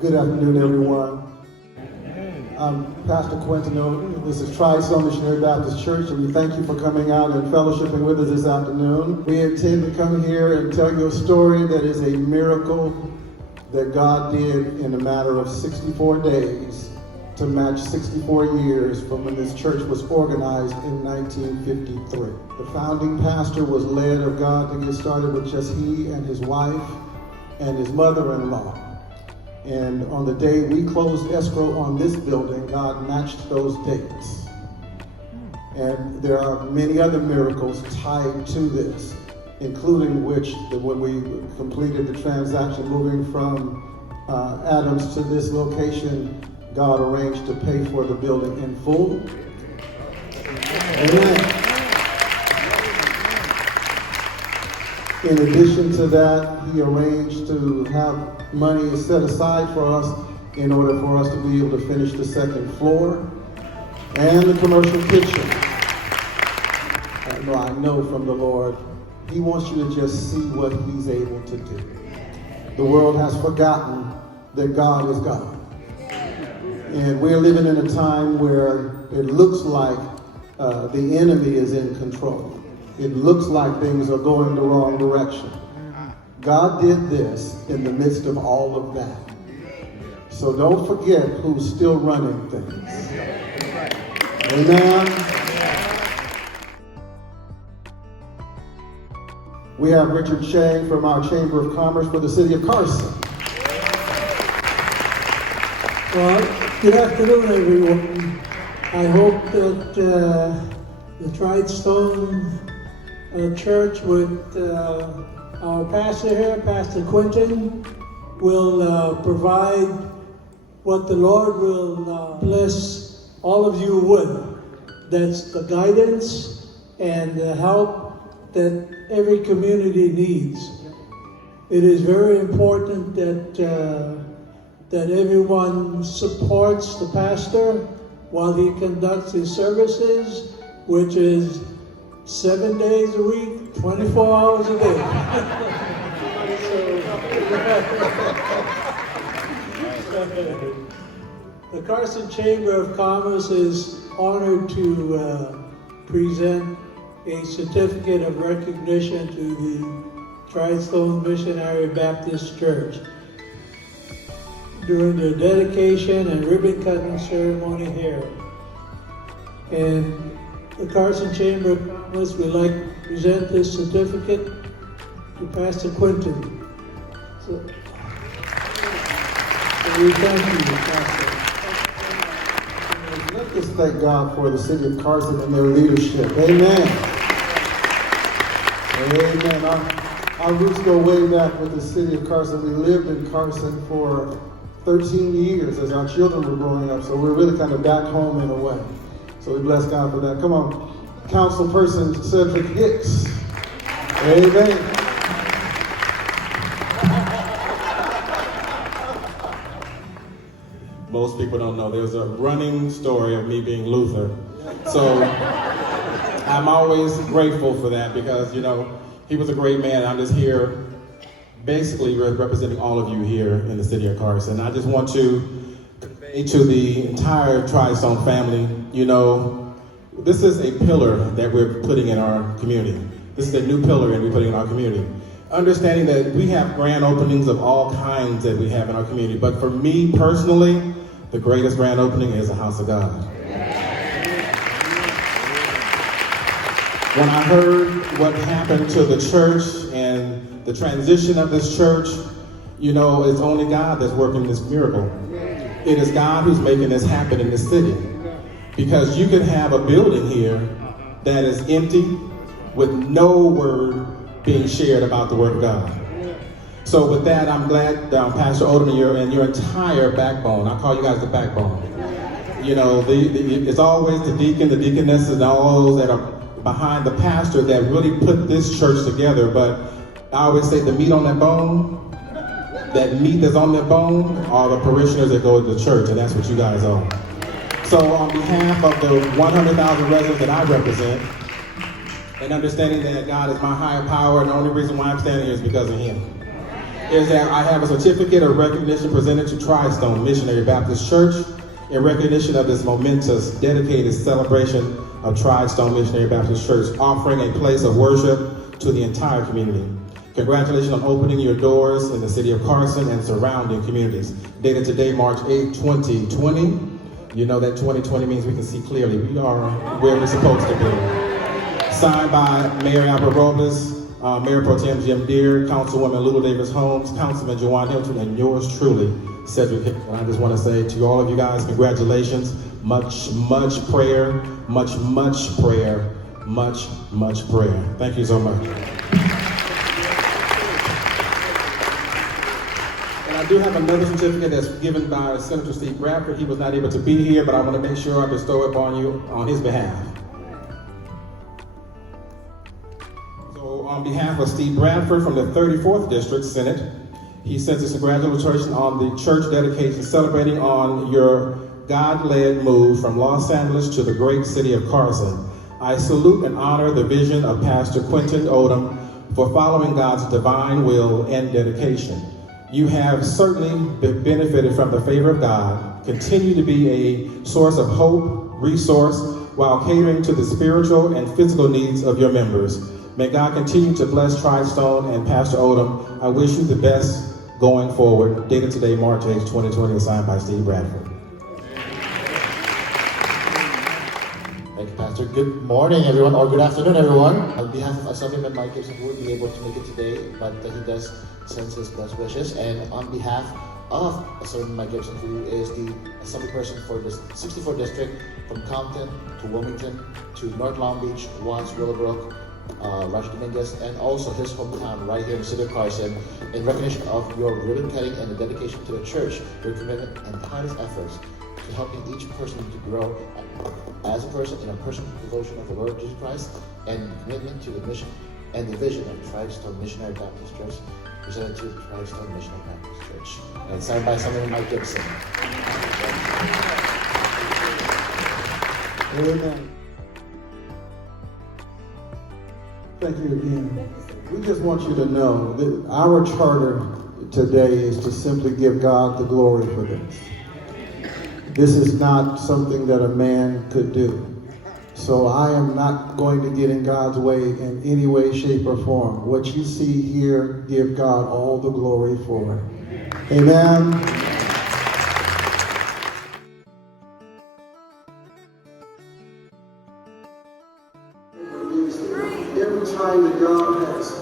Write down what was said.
Good afternoon, everyone. I'm Pastor Quintino. This is TRIEDSTONE Missionary Baptist Church, and we thank you for coming out and fellowshipping with us this afternoon. We intend to come here and tell you a story that is a miracle that God did in a matter of 64 days to match 64 years from when this church was organized in 1953. The founding pastor was led of God to get started with just he and his wife and his mother-in-law. And on the day we closed escrow on this building, God matched those dates. And there are many other miracles tied to this, including which, when we completed the transaction moving from Adams to this location, God arranged to pay for the building in full. Amen. In addition to that, he arranged to have money set aside for us in order for us to be able to finish the second floor and the commercial kitchen. I know from the Lord, he wants you to just see what he's able to do. The world has forgotten that God is God. And we're living in a time where it looks like the enemy is in control. It looks like things are going the wrong direction. God did this in the midst of all of that. So don't forget who's still running things. Amen. We have Richard Chang from our Chamber of Commerce for the city of Carson. Well, good afternoon, everyone. I hope that the TRIEDSTONE Church with our pastor here, Pastor Quinton, will provide what the Lord will bless all of you with. That's the guidance and the help that every community needs. It is very important that everyone supports the pastor while he conducts his services, which is 7 days a week, 24 hours a day. The Carson Chamber of Commerce is honored to present a certificate of recognition to the TRIEDSTONE Missionary Baptist Church during the dedication and ribbon cutting ceremony here. And the Carson Chamber of Commerce would like to present this certificate to Pastor Quinton. So we thank you, Pastor. Let's just thank God for the city of Carson and their leadership. Amen. Amen. Our roots go way back with the city of Carson. We lived in Carson for 13 years as our children were growing up, so we're really kind of back home in a way. So we bless God for that. Come on, Councilperson Cedric Hicks. Amen. Most people don't know there's a running story of me being Luther. So I'm always grateful for that because, you know, he was a great man. I'm just here basically representing all of you here in the city of Carson. I just want to convey to the entire TRIEDSTONE family, you know, this is a pillar that we're putting in our community. This is a new pillar that we're putting in our community. Understanding that we have grand openings of all kinds that we have in our community, but for me personally, the greatest grand opening is the house of God. When I heard what happened to the church and the transition of this church, you know, it's only God that's working this miracle. It is God who's making this happen in this city. Because you could have a building here that is empty with no word being shared about the word of God. So with that, I'm glad that Pastor Odom and your entire backbone, I call you guys the backbone. You know, it's always the deacon, the deaconess, and all those that are behind the pastor that really put this church together. But I always say the meat on that bone, that meat that's on that bone are the parishioners that go to the church, and that's what you guys are. So on behalf of the 100,000 residents that I represent, and understanding that God is my higher power, and the only reason why I'm standing here is because of him. is that I have a certificate of recognition presented to TRIEDSTONE Missionary Baptist Church in recognition of this momentous, dedicated celebration of TRIEDSTONE Missionary Baptist Church, offering a place of worship to the entire community. Congratulations on opening your doors in the city of Carson and surrounding communities. Dated today, March 8, 2020. You know that 2020 means we can see clearly. We are where we're supposed to be. Signed by Mayor Albert Robles, Mayor Pro Tem Jim Deere, Councilwoman Lulu Davis-Holmes, Councilman Jawan Hilton, and yours truly, Cedric Hickman. I just want to say to all of you guys, congratulations. Much, much prayer, much, much prayer, much, much prayer. Thank you so much. And I do have another certificate that's given by Senator Steve Bradford. He was not able to be here, but I want to make sure I bestow it upon you on his behalf. So on behalf of Steve Bradford from the 34th District Senate, he sends his congratulations on the church dedication celebrating on your God-led move from Los Angeles to the great city of Carson. I salute and honor the vision of Pastor Quentin Odom for following God's divine will and dedication. You have certainly benefited from the favor of God, continue to be a source of hope, resource, while catering to the spiritual and physical needs of your members. May God continue to bless TRIEDSTONE and Pastor Odom. I wish you the best going forward. Dated today, March 8, 2020, signed by Steve Bradford. Thank you, Pastor. Good morning, everyone, or good afternoon, everyone. On behalf of Assemblyman Mike Gibson, who would be able to make it today, but he does send his best wishes. And on behalf of Assemblyman Mike Gibson, who is the assembly person for the 64th District, from Compton to Wilmington to North Long Beach, Watts, Willowbrook, Roger Dominguez, and also his hometown right here in the city of Carson, in recognition of your ribbon cutting and the dedication to the church, your commitment and tireless efforts to helping each person to grow as a person in a personal devotion of the Lord Jesus Christ, and commitment to the mission and the vision of TRIEDSTONE Missionary Baptist Church, presented to TRIEDSTONE Missionary Baptist Church, and signed by Assemblyman Mike Gibson. Amen. Thank you again. We just want you to know that our charter today is to simply give God the glory for this. This is not something that a man could do. So I am not going to get in God's way in any way, shape, or form. What you see here, give God all the glory for it. Amen. Every time that God has